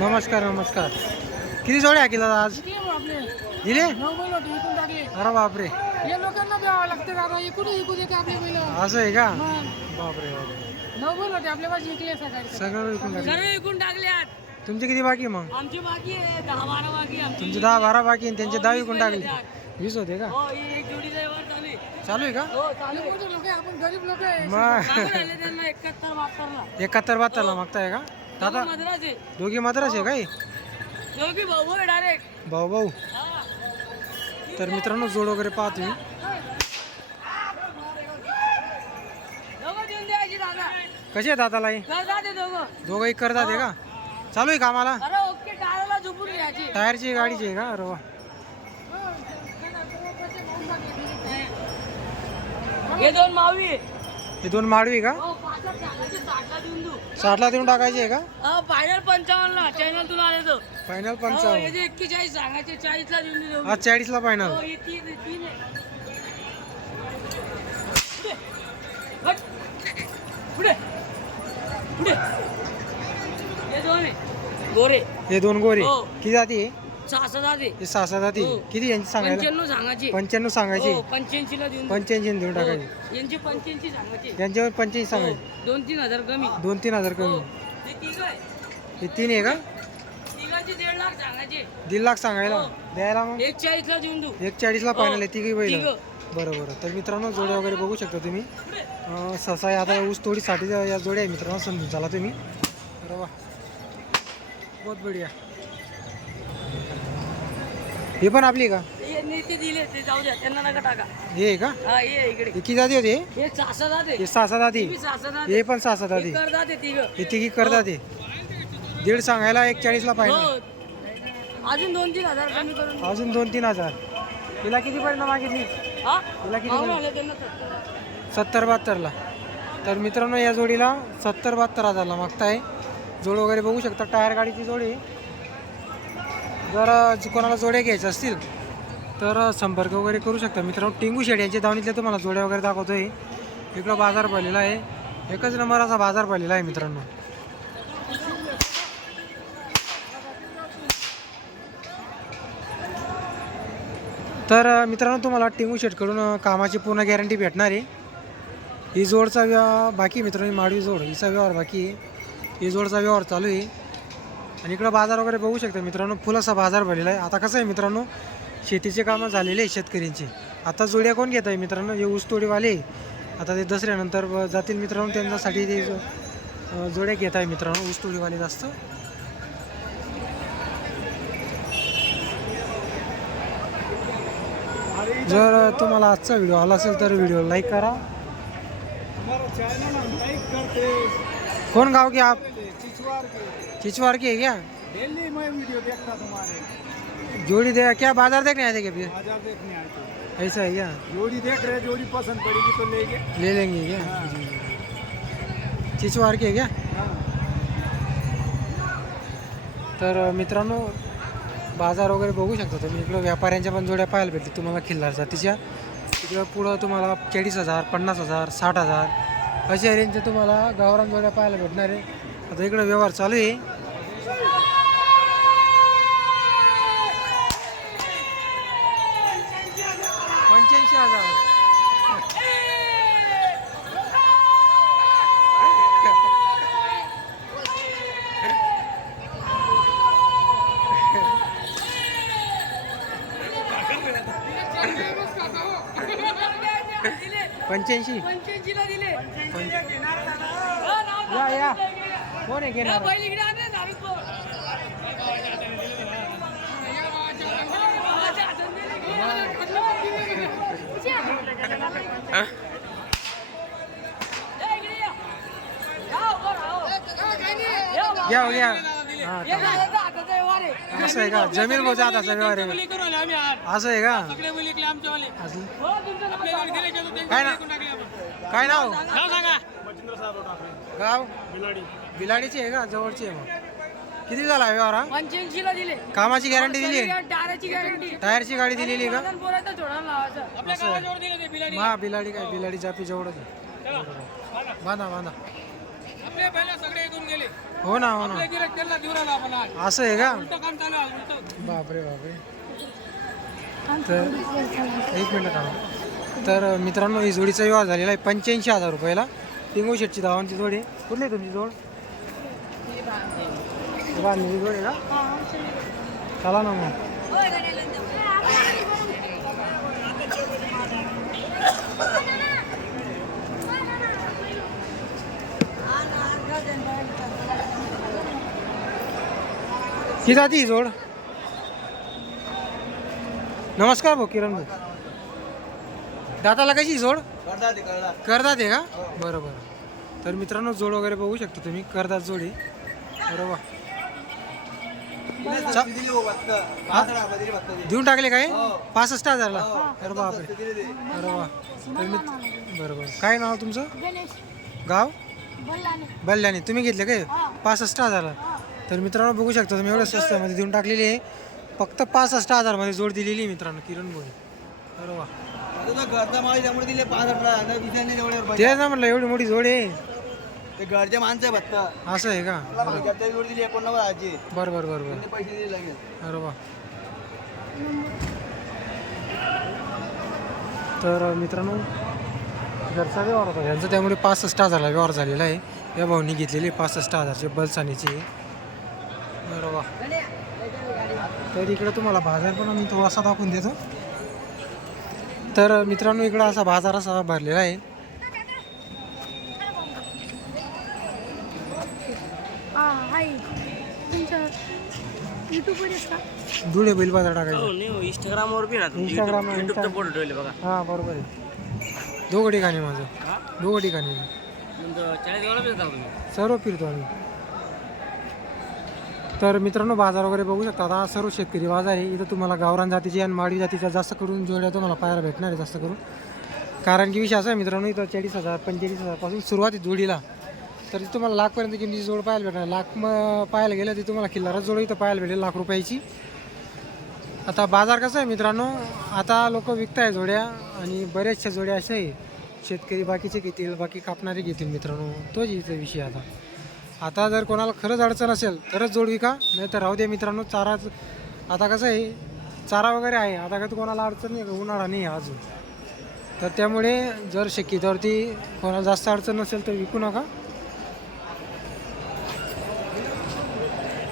नमस्कार नमस्कार. किती जोड्या केला आज? दिले? अरे बापरे. हे लोकांना द्यावं लागतं दादा इकून इकू देते आपले बैल. असं आहे का? बापरे बापरे. नऊ बैल होते आपल्या पाशी इकले सकाळी सगळं विकून टाकलं. सर्व तुमचे किती बाकी आहे मग? आमची बाकी आहे दहा बारा बाकी आमची. तुमचे दहा बारा बाकी आहे, त्यांचे दहा विकून टाकले. वीस होते का? हो ही एक जोडी चालू आहे का? हो चालू मोठे लोक आपण गरीब लोक आहे. मग एकाहत्तर बहात्तरला. मागताय का? दादा मद्रास दोघी मात्रच आहे काही दोघी भाऊ आहे डायरेक्ट भाऊ भाऊ. तर मित्रांनो जोड वगैरे पाहतो कसे आहे दादाला हे? दोघंही करतात आहे का? चालू आहे झोपून घ्यायची. टायरची गाडीची आहे का? अरे वा. हे दोन मावी. आहे. हे दोन माडवी का? हो साठला देऊन टाकायची आहे का फायनल पंचावन्नला चॅनल तुला आले तो. फायनल हो पंचावन्न. एक्केचाळीस सांगायचे चाळीसला देऊन देऊ चाळीसला फायनल हो हे तीन तीन आहे पुढे. हट. पुढे. पुढे. हे दोन आहे. गोरे. हे दोन गोरे. हो. किती जाती? आहे सहा दे हे सहा हो. किती यांची सांगायला? पंच्याण्णव सांगायचे. पंच्याण्णव सांगायची. हो देऊन. पंच्याऐंशी देऊन हो, टाकायची. यांचे पंच्याऐंशी सांगायचे. त्यांच्यावर पंच्याऐंशी हो, सांगायची. दोन तीन हजार कमी. दोन तीन हजार हो कमी ते तिघ आहे. हे तीन आहे का? तिघांचे दीड लाख सांगायचे. दीड लाख सांगायला? हो. द्यायला मग? एक चाळीसला देऊन देऊ. एक चाळीसला फायनल आहे तिघी बैल. तिघं. बरं बरं. तर मित्रांनो जोड्या वगैरे बघू शकता तुम्ही. अं, सहसा आहे आता ऊस तोडीसाठी या जोड्या आहे मित्रांनो समजून चला तुम्ही. वा. बहुत बढिया. हे पण आपली का? ते ते दिले ते जाऊ द्या त्यांना नका टाका. हे आहे का? हा इकडे. हे किती जाती होते? हे जाते. हे सहा सात आधी हे हे पण सहा सात आधी ते तिघ हे तिघी करतात हे दीड सांगायला एक चाळीसला हो. फायनल अजून दोन तीन हजार कमी करून अजून दोन तीन हजार. तिला किती पर्यंत मागितली? हा? तिला किती? आले त्यांना सत्तर. सत्तर बहात्तरला. तर मित्रांनो या जोडीला सत्तर बहात्तर हजारला मागताय. जोड वगैरे बघू शकता. टायर गाडीची जोडी. जर कोणाला जोड्या घ्यायच्या असतील तर संपर्क वगैरे करू शकता. मित्रांनो टिंगू शेड यांच्या दावणीतल्या तुम्हाला जोड्या वगैरे दाखवतोय. इकडं बाजार भरलेला आहे. एकच नंबर असा बाजार भरलेला आहे मित्रांनो. तर मित्रांनो तुम्हाला टिंगू शेटकडून कामाची पूर्ण गॅरंटी भेटणार आहे. ही जोडचा व्यवहार बाकी मित्रांनो माडवी जोड हिचा व्यवहार बाकी आहे. ही जोडचा व्यवहार चालू आहे. आणि इकडं बाजार वगैरे बघू शकता. मित्रांनो फुल असा बाजार भरलेला आहे. आता कसं आहे मित्रांनो शेतीचे कामं झालेले आहे शेतकऱ्यांचे. आता जोड्या कोण घेत आहे मित्रांनो? हे ऊसतोडीवाले आता ते दसऱ्यानंतर जातील मित्रांनो त्यांच्यासाठी ते जोड्या घेत आहे मित्रांनो ऊसतोडीवाले जास्त. जर तुम्हाला आजचा व्हिडिओ आला असेल तर व्हिडिओ लाईक करा. कौन गाँव के. आप चिचवार के है क्या? डेली मैं वीडियो देखता तुम्हारे। जोड़ी दे क्या बाजार देखने आए थे क्या बाजार देखने आए थे। ऐसा है क्या? जोड़ी देख रहे जोड़ी पसंद पड़ेगी तो लेंगे ले लेंगे क्या? चिचवार के है क्या? तर मित्रांनो बाजार वगैरे बघू शकता तुम्ही. इकडं व्यापाऱ्यांच्या पण जोड्या पाहायला भेटतील. तुम्हाला खिल्लार जातीच्या. इकडं पुढं तुम्हाला चाळीस हजार पन्नास हजार साठ हजार अशा रेंजच्या तुम्हाला गावरान जोड्या पाहायला भेटणार आहे. आता इकडं व्यवहार चालू आहे. पंच्याऐंशी. हजार पंच्याऐंशी. दिले या या. कोण आहे घेणार पहिले इकडे आण रे, दारू पो. ए, इकडे या. या, उभं राहा, हो. या, बाबा. घ्या हो, घ्या. असं आहे का जमीन भाऊचा हाताचा व्यवहार आहे आज. असं आहे का सगळे. असं हो. काय ना काय नाव नाव सांगा. गाव बिलाडीची आहे का जवळची आहे मग किती झाला व्यवहार हा? दिले. कामाची गॅरंटी दिली आहे? टायराची गॅरंटी टायरची गाडी दिलेली आहे का? लावायचा. मा बिलाडी काय बिलाडी जापी जवळच आहे. बांधा बांधा. आपले पहिले सगळे इथून गेले. हो ना हो ना. त्यांना देऊ राहिलो आपण आज. असं आहे का? उलटं काम चालू आहे आज, उलटं. बापरे बापरे. तर एक मिनिट थांबा. तर मित्रांनो ही जोडीचा व्यवहार झालेला आहे. पंच्याऐंशी हजार रुपयाला. टिंगू शेटची धावांची जोडी. कुठली आहे तुमची जोड? बांधलेली जोड का चला ना मग किती जाती ही जोड नमस्कार भाऊ किरण भाऊ दाताला कशी जोड करतात आहे का? बरं बरं. तर मित्रांनो जोड वगैरे बघू शकता तुम्ही. करतात जोडी. बरोबर. देऊन टाकले काय? पासष्ट हजारला? अरे बापरे. अरे वा. तर मित बरं बरं. काय नाव तुमचं? गाव? बोलला बल्ल्याने. तुम्ही घेतले काय? पासष्ट हजारला. तर मित्रांनो बघू शकता तुम्ही एवढ्या स्वस्तामध्ये देऊन टाकलेली आहे. फक्त पासष्ट हजारमध्ये जोड दिलेली आहे मित्रांनो किरण बोल. अरे वा. तेच ना म्हटलं एवढी मोठी जोड आहे. ते घरचे माणसं आहे फक्त. असं आहे का? घरच्या जोड दिली एकोणनव्वद आजी. बरं बरं बरं बरं. पैसे दिले अरे वा. तर मित्रांनो घरचा व्यवहार होता. यांचा त्यामुळे पासष्ट हजारला व्यवहार झालेला आहे. या भाऊनी घेतलेले पासष्ट हजारचे बलसानीचे बरं वा. तर इकडं तुम्हाला बाजार पण मी थोडासा दाखवून देतो. तर मित्रांनो इकडं असा बाजार असा भरलेला आहे. युट्यूबवर का? धुळे बैल बाजार टाकायचा. हो, इंस्टाग्रामवर बी ना युट्यूबचा ठेवले बघा. हां बरोबर आहे. दोघं ठिकाणी माझं. दोघं ठिकाणी नंतर चाळीसगावला बी जाता तुम्ही? सर्व फिरतो आम्ही. तर मित्रांनो बाजार वगैरे बघू शकता. आता हा सर्व शेतकरी बाजार आहे. इथं तुम्हाला गावरान जातीची आणि माडवी जातीच्या जास्त करून जोड्या तुम्हाला पाहायला भेटणार आहे जास्त करून. कारण की विषय असा आहे मित्रांनो इथं चाळीस हजार पंचेचाळीस हजारपासून सुरुवात आहे जोडीला. तर इथं तुम्हाला लाखपर्यंत किमतीची जोड पाहायला भेटणार. लाख मग पाहायला गेलं तर तुम्हाला किल्लारच जोड इथं पाहायला भेटेल लाख रुपयाची. आता बाजार कसा आहे मित्रांनो? आता लोक विकताय जोड्या आणि बऱ्याचशा जोड्या अशा आहे. शेतकरी बाकीचे घेतील बाकी कापणारे घेतील मित्रांनो. तोच इथं विषय आता. आता जर कोणाला खरंच अडचण असेल तरच जोड विका. नाही तर राहू द्या मित्रांनो चाराच आता कसं आहे चारा वगैरे आहे. आता का कोणाला अडचण नाही उन्हाळा नाही आहे अजून. तर त्यामुळे जर शक्यतावरती कोणाला जास्त अडचण नसेल तर विकू नका.